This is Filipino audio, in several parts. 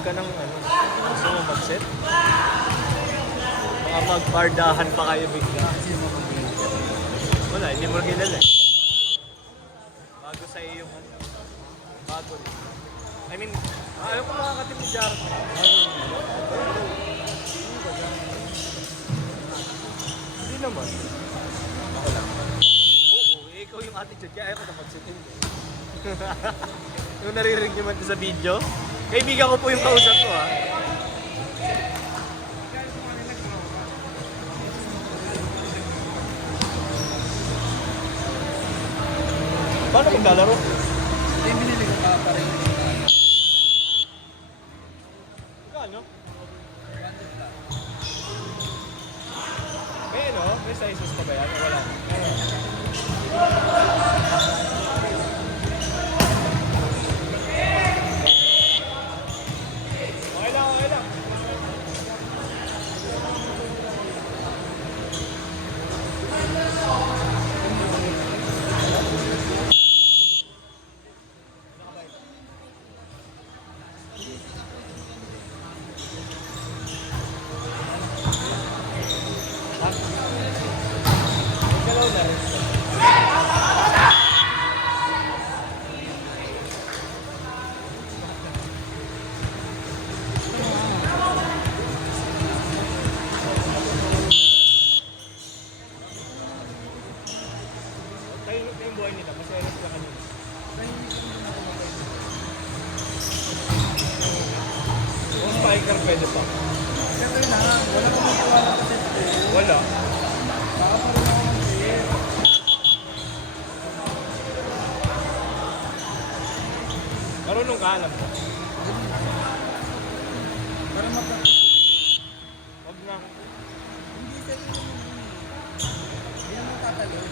ka ng ano, gusto mo mag-set? Baka magbardahan pa kayo bigla. Wala, hindi mo kilala eh. Bago sa iyo yung ano, bago eh. I mean, ayaw ko makakatim ni Jar. Hindi naman. Ako lang. Oo, eh, ikaw yung attitude, kaya ayaw ko na mag-setin eh. Yung naririnig nyo man sa video, kaibigan ko po yung kausap ko ha. Paano maglalaro? Hindi, binili ko pa rin. Ano? May ano? May sizes pa ba yan? Wala. Okay lang, okay lang. Hello na rin. Kayo yung buhay nila, masaya sila kanina. Kung spiker pwede pa. Siyempre na, wala ko magtiwala kasi. Wala. Baka pa rin ako mag-share. Marunong ka, alam mo. Para mag-practice. Huwag na. Hindi sa iyo. Hindi naman tatalon.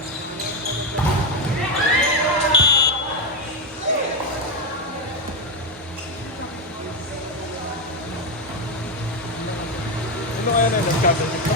Ano kaya na nagkabalik ka?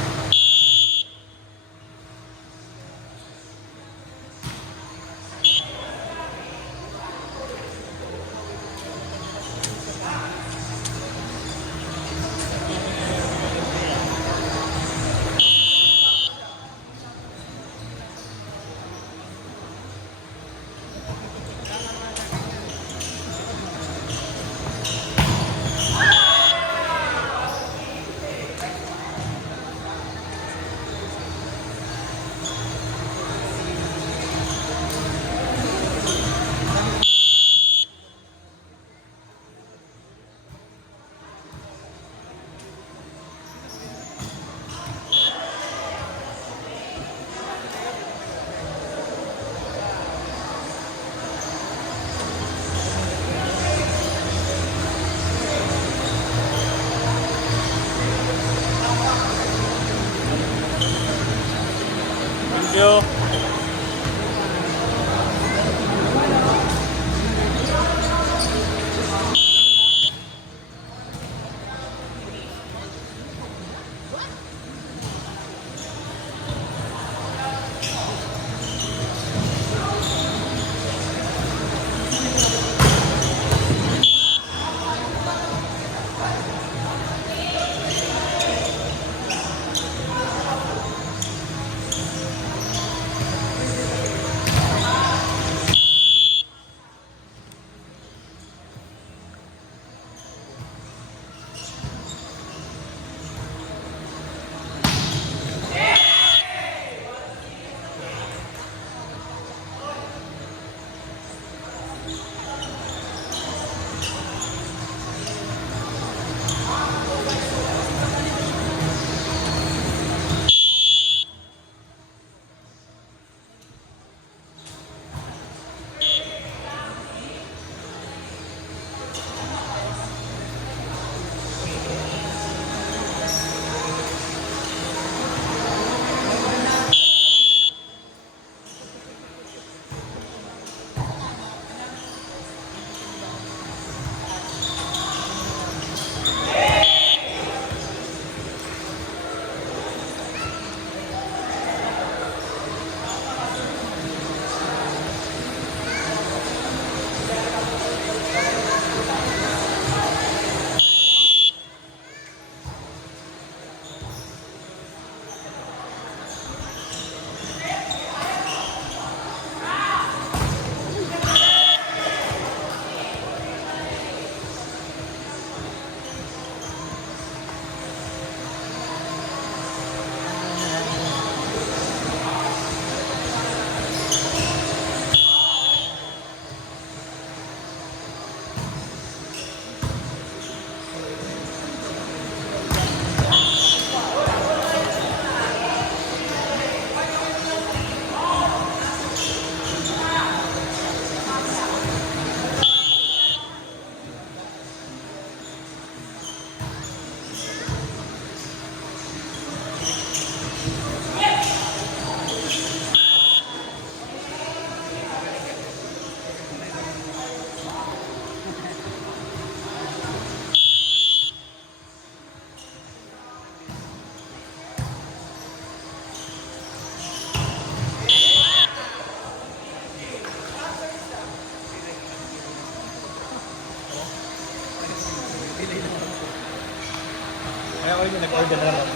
Kaya ko yung nag-order na lang.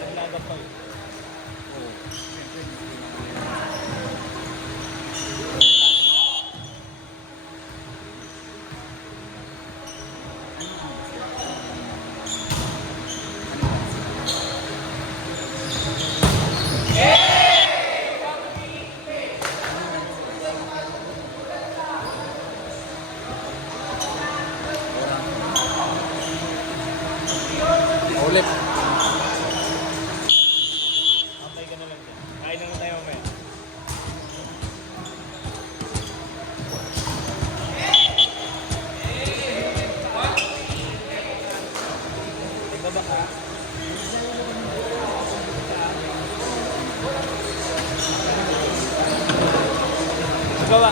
Naglaga pa yun. Ulit. Okay ka na lang dyan. Kain na lang tayo mamaya. Baba ka. Baba.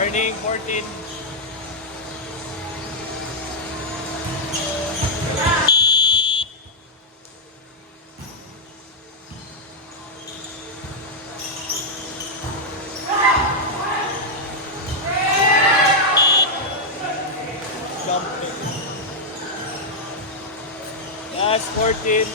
Morning, 14. Jumping. That's 14.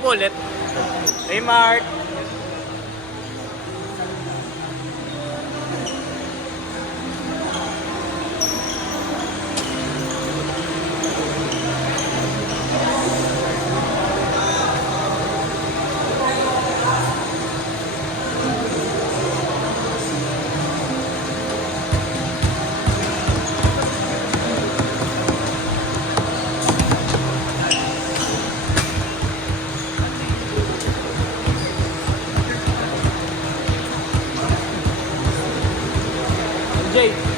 po ulit. Hey, Mark. Jay.